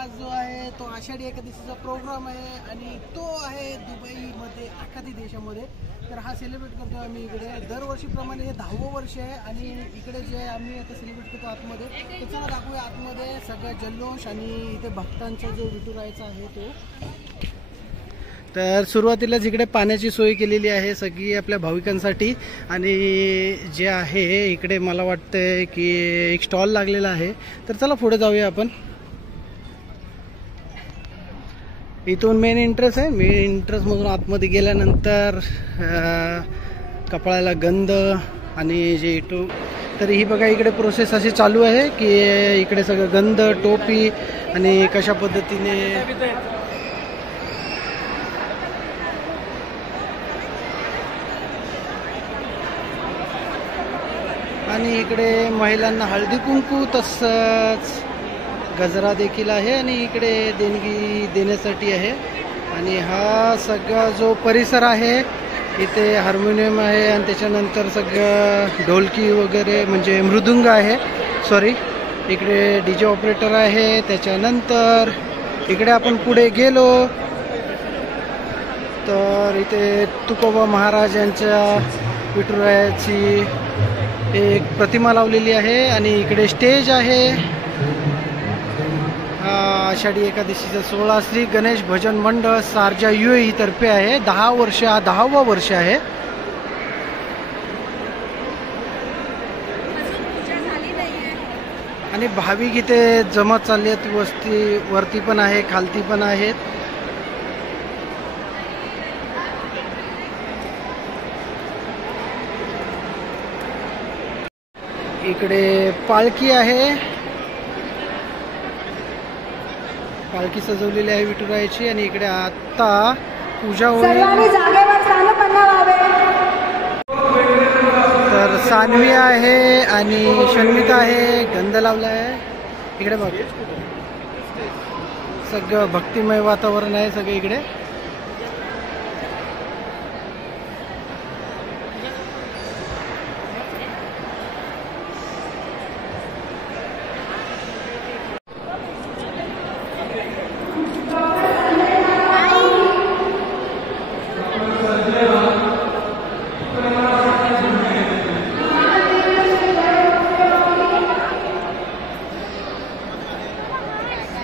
आज जो आहे तो आषाढी एकादशीचा प्रोग्राम आहे आणि तो आहे दुबईमध्ये आखाती देशामध्ये। तर हा सेलिब्रेट करतो आम्ही इकडे दरवर्षीप्रमाणे हे 10वं वर्ष आहे आणि इकडे जे आम्ही आता सेलिब्रेट करतो आतमध्ये तर चला दाखवूया आतमध्ये सगळं जल्लोष आणि इथे भक्तांचा जो विठुरायाचा आहे तो। तर सुरुवातीलाच इकडे पाण्याची सोय केलेली आहे सगळी आपल्या भाविकांसाठी आणि जे आहे इकडे मला वाटतंय की एक स्टॉल लागलेला आहे। तर चला पुढे जाऊया आपण। इथून मेन एंट्रन्स आहे, मेन एंट्रन्स मधून आतमध्ये गेल्यानंतर कपाळाला गंध आणि जे इटू तर ही बघा इकडे प्रोसेस अशी चालू आहे की इकडे सगळं गंध टोपी आणि कशा पद्धतीने आणि इकडे महिलांना हळदी कुंकू तसंच गजरा देखील आहे आणि इकडे देणगी देण्यासाठी आहे। आणि हा सगळा जो परिसर आहे इथे हार्मोनियम आहे आणि त्याच्यानंतर सगळं ढोलकी वगैरे म्हणजे मृदुंग आहे सॉरी इकडे डीजे ऑपरेटर आहे। त्याच्यानंतर इकडे आपण पुढे गेलो तर इथे तुकोबा महाराज यांच्या विठुरायाची एक प्रतिमा लावलेली आहे आणि इकडे स्टेज आहे। आषाढी एकादशीचा सोहळा श्री गणेश भजन मंडळ शारजा UAE तर्फे आहे। 10वं वर्ष आहे। आणि भाविक इथे जमत चालले आहेत, वस्ती वरती पण आहे खालती पण आहेत। इकडे पालखी आहे, पालखी सजवलेली आहे विठुरायाची आणि इकडे आता पूजा होईल। तर सान्वी आहे आणि शन्मिता आहे, गंध लावला आहे। इकडे बघ सगळं भक्तिमय वातावरण आहे सगळं इकडे।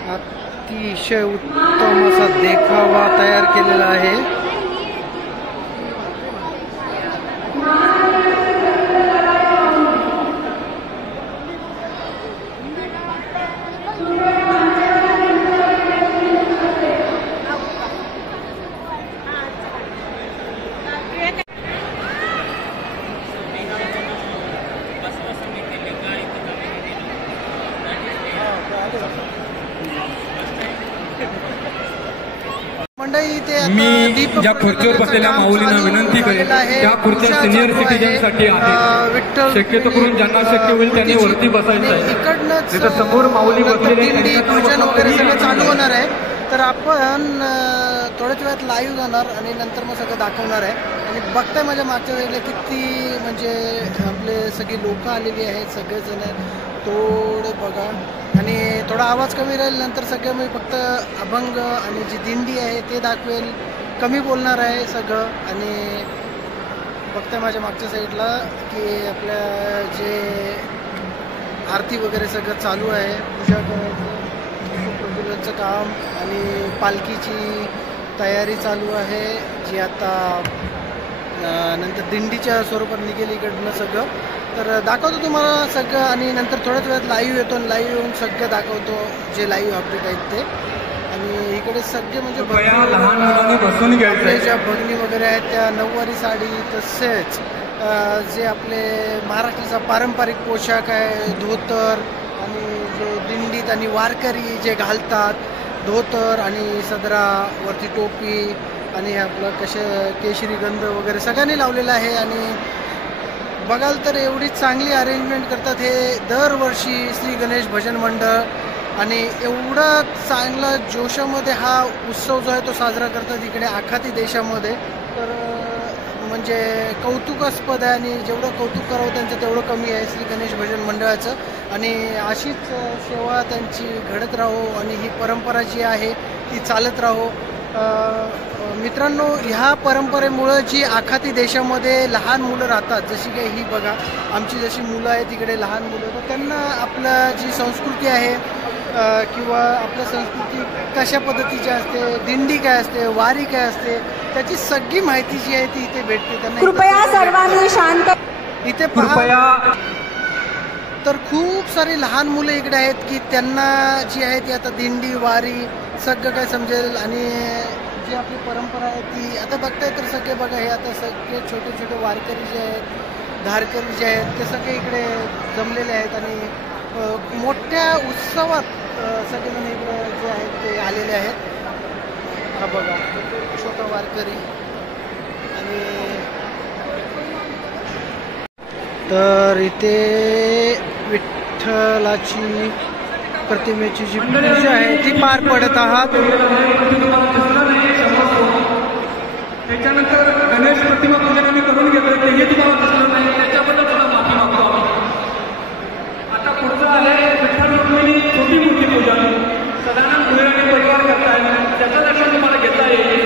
अतिशय उत्तम असा देखावा तयार केलेला आहे। मी ज्या खुर्चीवर बसलेल्या माऊलींना विनंती करेन त्या खुर्च्या सिनियर सिटीजनसाठी आहेत, शक्यतो करून ज्यांना शक्य होईल त्यांनी वरती बसायचं आहे। तिथं समोर माऊली बसलेली पूजन वगैरे सगळं चालू होणार आहे। तर आपण थोड्याच वेळात लाईव्ह जाणार आणि नंतर मग सगळं दाखवणार आहे। आणि बघताय माझ्या मागच्या वेळेला किती म्हणजे आपले सगळी लोक आलेली आहेत सगळेजण थोडे बघा आणि थोडा आवाज कमी राहील नंतर सगळं मी फक्त अभंग आणि जी दिंडी आहे ते दाखवेल, कमी बोलणार आहे सगळं। आणि बघताय माझ्या मागच्या साईडला की आपल्या जे आरती वगैरे सगळं चालू आहे, पूजा करायचं काम आणि पालखीची तयारी चालू आहे जी आता नंतर दिंडीच्या स्वरूपात निघेल इकडनं सगळं। तर दाखवतो तुम्हाला सगळं आणि नंतर थोड्याच वेळात लाईव्ह येतो आणि लाईव्ह येऊन सगळं दाखवतो जे लाईव्ह अपडेट आहेत ते। आणि इकडे सगळे म्हणजे आपले ज्या भगिनी वगैरे आहेत त्या नऊवारी साडी तसेच जे आपले महाराष्ट्राचा पारंपरिक पोशाख आहे धोतर आणि जो दिंडीत आणि वारकरी जे घालतात धोतर आणि सदरा वरती टोपी आणि आपलं केशरी गंध वगैरे सगळ्यांनी लावलेलं आहे। आणि बघाल तर एवढी चांगली अरेंजमेंट करतात हे दरवर्षी श्री गणेश भजन मंडळ आणि एवढा चांगला जोशामध्ये हा उत्सव जो आहे तो साजरा करतात इकडे आखाती देशामध्ये। तर म्हणजे कौतुकास्पद आहे आणि जेवढं कौतुक करावं त्यांचं तेवढं कमी आहे श्री गणेश भजन मंडळाचं. आणि अशीच सेवा त्यांची घडत राहो आणि ही परंपरा जी आहे ती चालत राहो. मित्रांनो, ह्या परंपरेमुळं जी आखाती देशामध्ये लहान मुलं राहतात, जशी काही ही बघा आमची जशी मुलं आहेत तिकडे लहान मुलं, तर त्यांना आपल्या जी संस्कृती आहे किंवा आपल्या संस्कृती कशा पद्धतीची असते, दिंडी काय असते, वारी काय असते, त्याची सगळी माहिती जी आहे ती इथे भेटते त्यांना. कृपया सर्वांनी शांत इथे पहा तर खूप सारी लहान मुलं इकडे आहेत की त्यांना जी आहे ती आता दिंडी वारी सगळं काय समजेल. आणि जी आपली परंपरा आहे ती आता बघताय तर सगळे बघा, हे आता सगळे छोटे छोटे वारकरी जे आहेत, धारकरी जे आहेत, ते सगळे इकडे जमलेले आहेत आणि मोठ्या उत्सवात सगळेजण इकडे जे आहेत ते आलेले आहेत. हा बघा छोटा वारकरी. आणि तर इथे विठ्ठलाची प्रतिमेची जी पूजा आहे ती पार पडत आहात. त्याच्यानंतर गणेश प्रतिमा पूजन आम्ही करून घेतोय, तेही तुम्हाला दिसलं नाही, त्याच्याबद्दल सुद्धा माफी मागतो. आता पुढचं आहे विठ्ठल रुक्मिणी छोटी मूर्ती पूजन. सदानंद भुईर आणि परिवार करताय, त्याचं दर्शन तुम्हाला घेता येईल.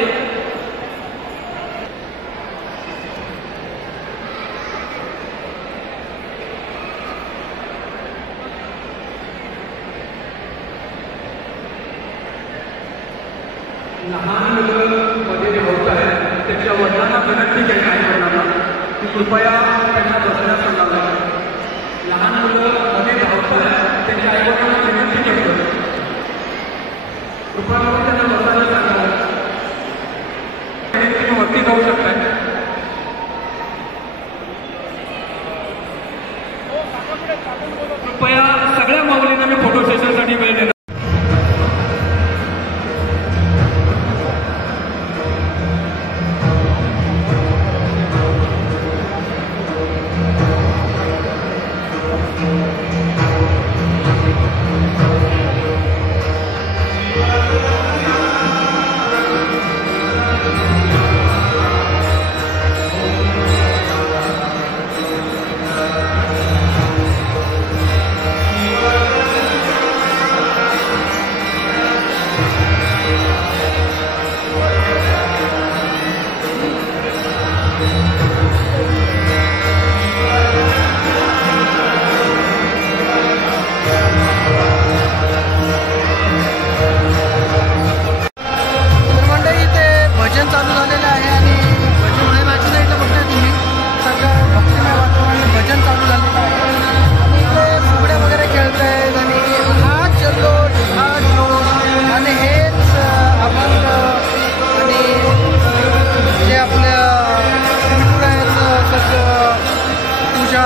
लहान मुलं मध्ये होत आहे त्याच्या वडिलांना विनंती केली आहे की कृपया त्यांना बसण्यास सांगावे. लहान मुलं मध्ये होत आहे त्यांच्या आईवडिलांना विनंती करतो कृपया त्यांना बसायला सांगावे. तुम्ही वरती जाऊ शकताय. कृपया सगळ्या माऊलींना मी फोटो सेशनसाठी वेळ देणार.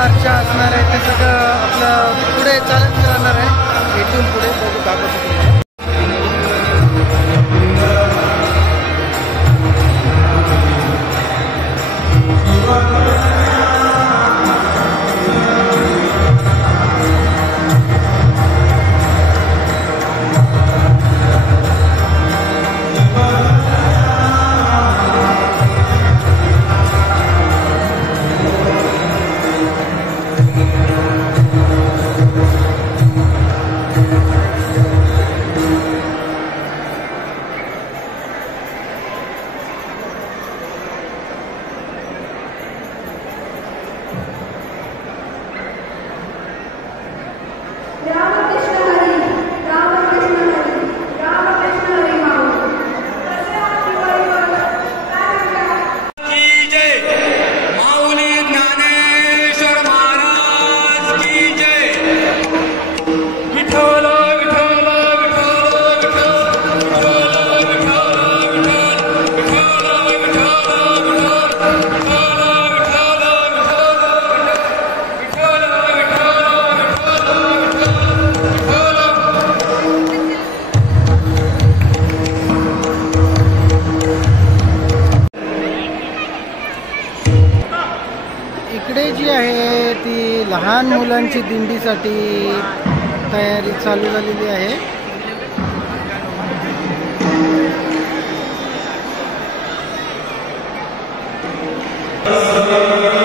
अर्चा असणार आहे ते सगळं आपलं पुढे चालत राहणार आहे. इथून पुढे बघू दाखवतो. इकडे जी आहे ती लहान मुलांची दिंडीसाठी तयारी चालू झालेली आहे. सर्व